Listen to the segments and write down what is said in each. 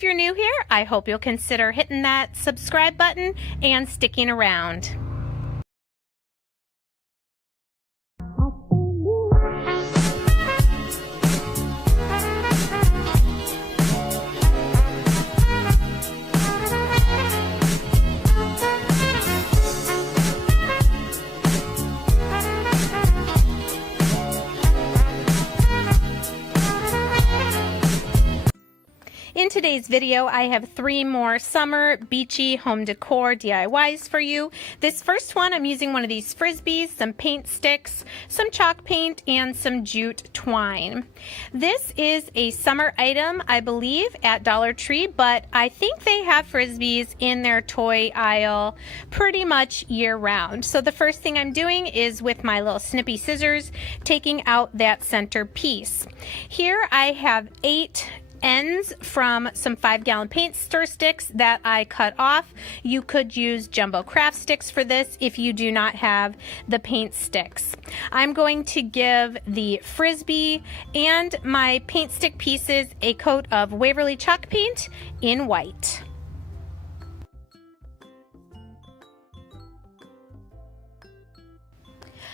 If you're new here, I hope you'll consider hitting that subscribe button and sticking around. In today's video, I have 3 more summer beachy home decor DIYs for you. This first one, I'm using one of these Frisbees, some paint sticks, some chalk paint, and some jute twine. This is a summer item, I believe, at Dollar Tree, but I think they have Frisbees in their toy aisle pretty much year round. So the first thing I'm doing is with my little snippy scissors, taking out that center piece. Here I have 8 ends from some 5-gallon paint stir sticks that I cut off. You could use jumbo craft sticks for this if you do not have the paint sticks. I'm going to give the Frisbee and my paint stick pieces a coat of Waverly chalk paint in white.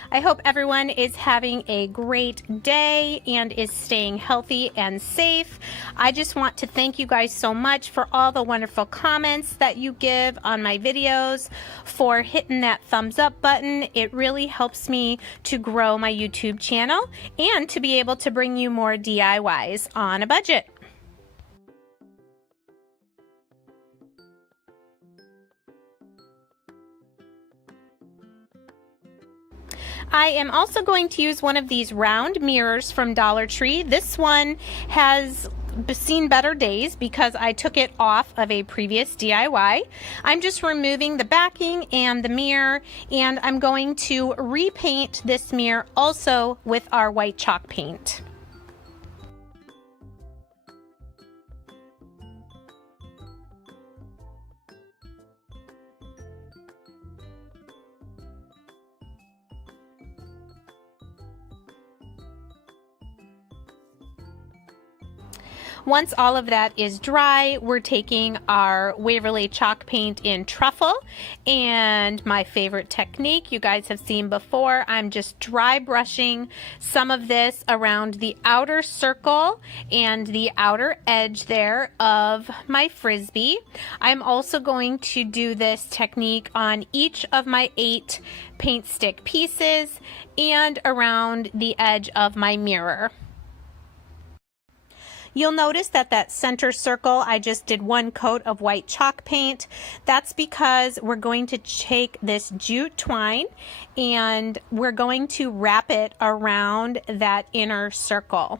I hope everyone is having a great day and is staying healthy and safe. I just want to thank you guys so much for all the wonderful comments that you give on my videos, for hitting that thumbs up button. It really helps me to grow my YouTube channel and to be able to bring you more DIYs on a budget. I am also going to use one of these round mirrors from Dollar Tree. This one has seen better days because I took it off of a previous DIY. I'm just removing the backing and the mirror, and I'm going to repaint this mirror also with our white chalk paint. Once all of that is dry, we're taking our Waverly chalk paint in Truffle, and my favorite technique you guys have seen before, I'm just dry brushing some of this around the outer circle and the outer edge there of my Frisbee. I'm also going to do this technique on each of my 8 paint stick pieces and around the edge of my mirror. You'll notice that that center circle, I just did 1 coat of white chalk paint. That's because we're going to take this jute twine and we're going to wrap it around that inner circle.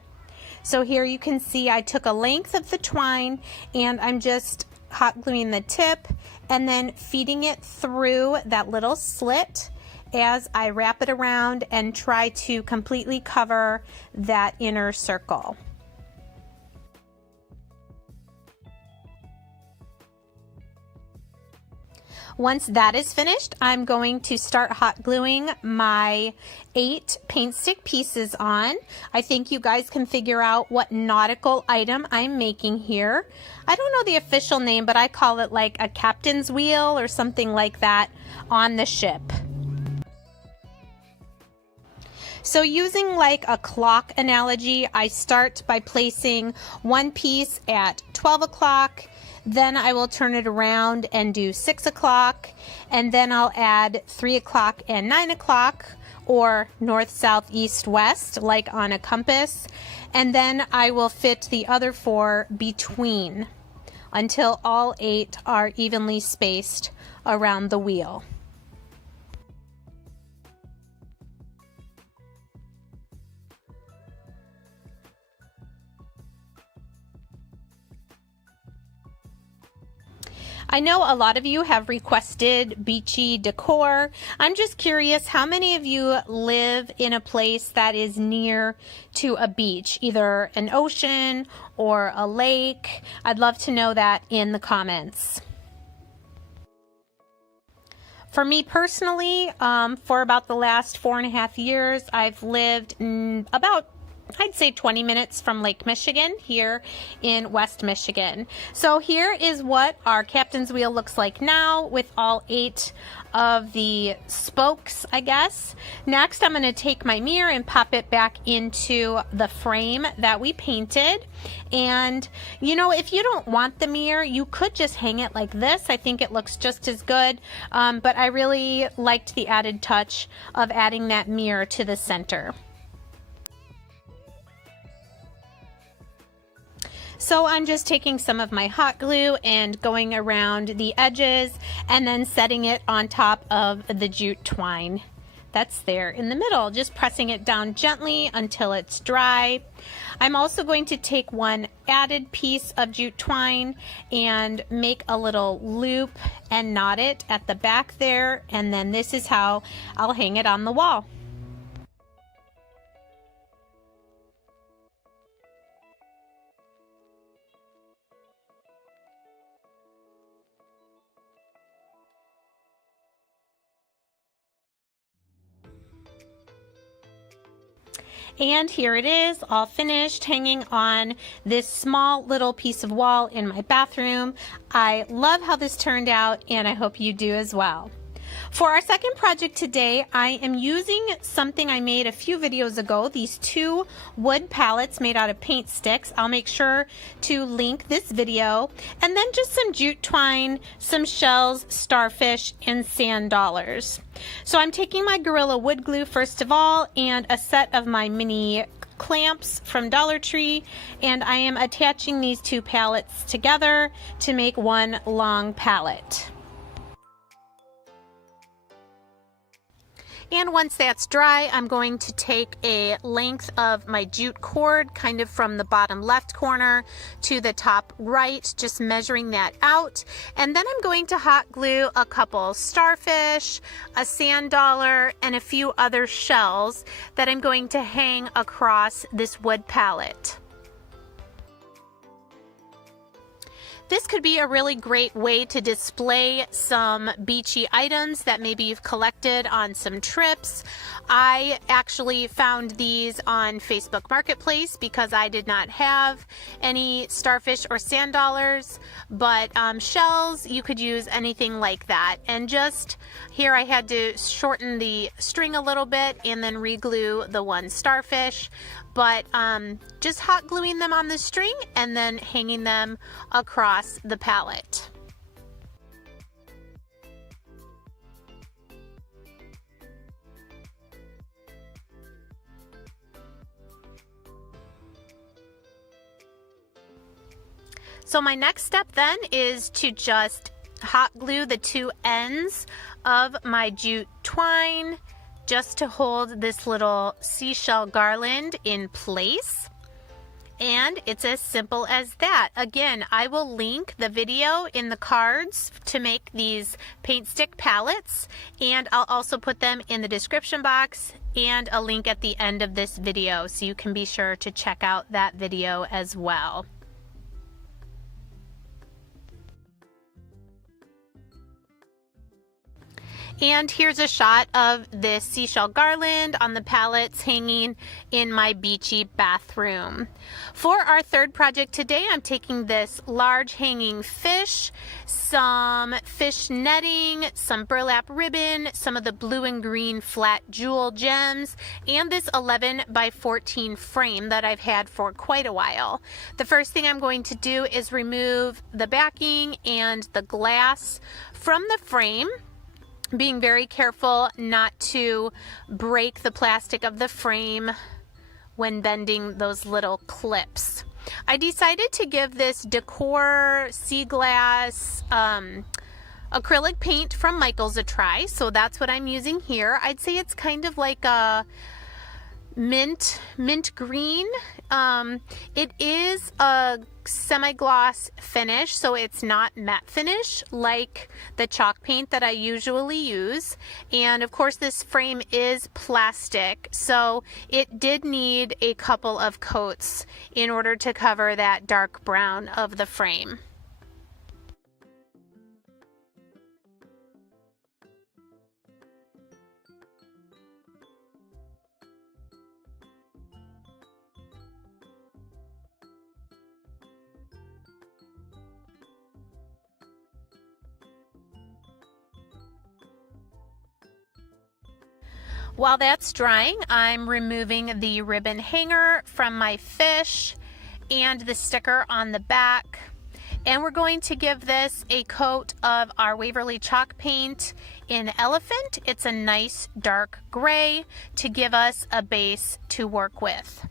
So here you can see I took a length of the twine and I'm just hot gluing the tip and then feeding it through that little slit as I wrap it around and try to completely cover that inner circle. Once that is finished, I'm going to start hot gluing my 8 paint stick pieces on. I think you guys can figure out what nautical item I'm making here. I don't know the official name, but I call it like a captain's wheel or something like that on the ship. So using like a clock analogy, I start by placing 1 piece at 12 o'clock, then I will turn it around and do 6 o'clock, and then I'll add 3 o'clock and 9 o'clock, or north, south, east, west, like on a compass, and then I will fit the other 4 between until all 8 are evenly spaced around the wheel. I know a lot of you have requested beachy decor. I'm just curious, how many of you live in a place that is near to a beach, either an ocean or a lake? I'd love to know that in the comments. For me personally, for about the last 4.5 years, I've lived about I'd say 20 minutes from Lake Michigan here in West Michigan. So here is what our captain's wheel looks like now with all 8 of the spokes, I guess. Next, I'm going to take my mirror and pop it back into the frame that we painted. And you know, if you don't want the mirror, you could just hang it like this. I think it looks just as good, but I really liked the added touch of adding that mirror to the center. So I'm just taking some of my hot glue and going around the edges and then setting it on top of the jute twine that's there in the middle, just pressing it down gently until it's dry. I'm also going to take one added piece of jute twine and make a little loop and knot it at the back there, and then this is how I'll hang it on the wall. And here it is, all finished, hanging on this small little piece of wall in my bathroom. I love how this turned out, and I hope you do as well. For our second project today, I am using something I made a few videos ago, these 2 wood pallets made out of paint sticks. I'll make sure to link this video. And then just some jute twine, some shells, starfish, and sand dollars. So I'm taking my Gorilla wood glue first of all, and a set of my mini clamps from Dollar Tree, and I am attaching these 2 pallets together to make one long pallet. And once that's dry, I'm going to take a length of my jute cord, kind of from the bottom left corner to the top right, just measuring that out. And then I'm going to hot glue a couple starfish, a sand dollar, and a few other shells that I'm going to hang across this wood pallet. This could be a really great way to display some beachy items that maybe you've collected on some trips. I actually found these on Facebook Marketplace because I did not have any starfish or sand dollars, but shells, you could use anything like that. And just here I had to shorten the string a little bit and then re-glue the one starfish. But just hot gluing them on the string and then hanging them across the pallet. So my next step then is to just hot glue the 2 ends of my jute twine, just to hold this little seashell garland in place. And it's as simple as that. Again, I will link the video in the cards to make these paint stick pallets, and I'll also put them in the description box and a link at the end of this video, so you can be sure to check out that video as well. And here's a shot of this seashell garland on the pallets hanging in my beachy bathroom. For our third project today, I'm taking this large hanging fish, some fish netting, some burlap ribbon, some of the blue and green flat jewel gems, and this 11 by 14 frame that I've had for quite a while. The first thing I'm going to do is remove the backing and the glass from the frame, being very careful not to break the plastic of the frame when bending those little clips. I decided to give this Decor Sea Glass acrylic paint from Michael's a try, so that's what I'm using here. I'd say it's kind of like a mint green. It is a semi-gloss finish, so it's not matte finish like the chalk paint that I usually use. And of course this frame is plastic, so it did need a couple of coats in order to cover that dark brown of the frame. While that's drying, I'm removing the ribbon hanger from my fish and the sticker on the back. And we're going to give this a coat of our Waverly chalk paint in Elephant. It's a nice dark gray to give us a base to work with.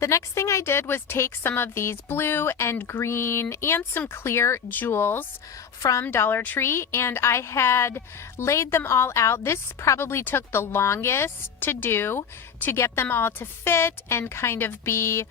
The next thing I did was take some of these blue and green and some clear jewels from Dollar Tree, and I had laid them all out. This probably took the longest to do, to get them all to fit and kind of be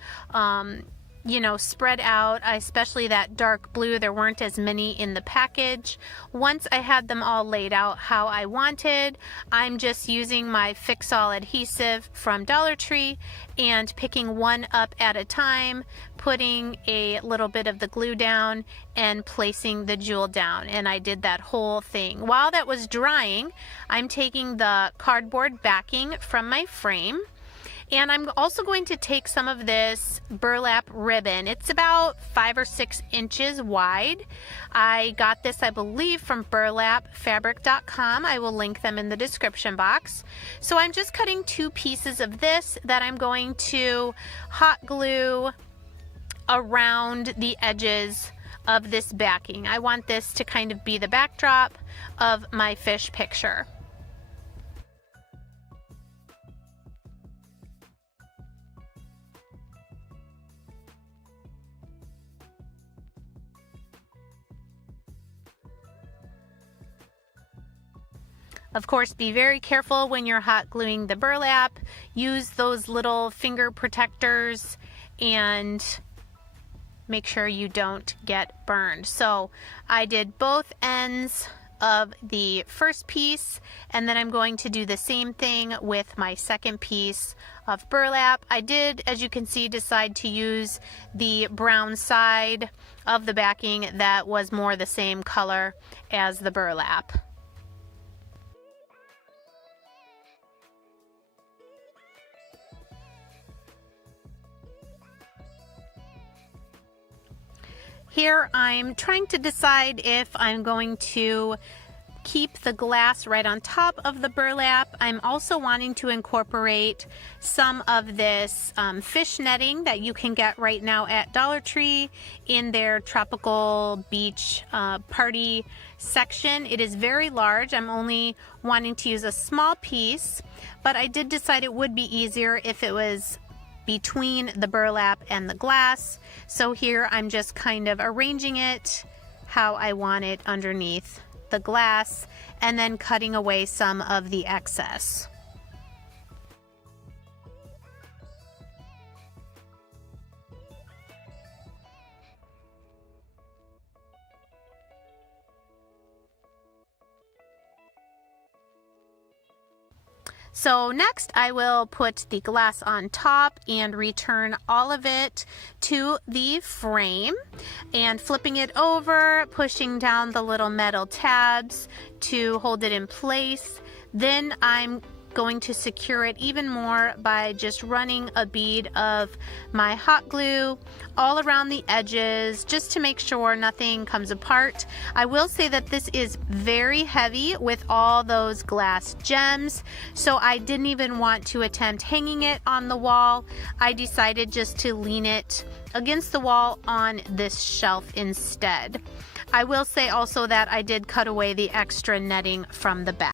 you know, spread out, especially that dark blue. There weren't as many in the package. Once I had them all laid out how I wanted, I'm just using my Fix All adhesive from Dollar Tree and picking one up at a time, putting a little bit of the glue down and placing the jewel down. And I did that whole thing. While that was drying, I'm taking the cardboard backing from my frame. And I'm also going to take some of this burlap ribbon. It's about 5 or 6 inches wide. I got this, I believe, from burlapfabric.com. I will link them in the description box. So I'm just cutting 2 pieces of this that I'm going to hot glue around the edges of this backing. I want this to kind of be the backdrop of my fish picture. Of course, be very careful when you're hot gluing the burlap. Use those little finger protectors and make sure you don't get burned. So I did both ends of the first piece, and then I'm going to do the same thing with my second piece of burlap. I did, as you can see, decide to use the brown side of the backing that was more the same color as the burlap. Here I'm trying to decide if I'm going to keep the glass right on top of the burlap. I'm also wanting to incorporate some of this fish netting that you can get right now at Dollar Tree in their tropical beach party section. It is very large. I'm only wanting to use a small piece, but I did decide it would be easier if it was between the burlap and the glass. So here I'm just kind of arranging it how I want it underneath the glass and then cutting away some of the excess. So next I will put the glass on top and return all of it to the frame, and flipping it over, pushing down the little metal tabs to hold it in place. Then I'm going to secure it even more by just running a bead of my hot glue all around the edges just to make sure nothing comes apart. I will say that this is very heavy with all those glass gems, so I didn't even want to attempt hanging it on the wall. I decided just to lean it against the wall on this shelf instead. I will say also that I did cut away the extra netting from the back.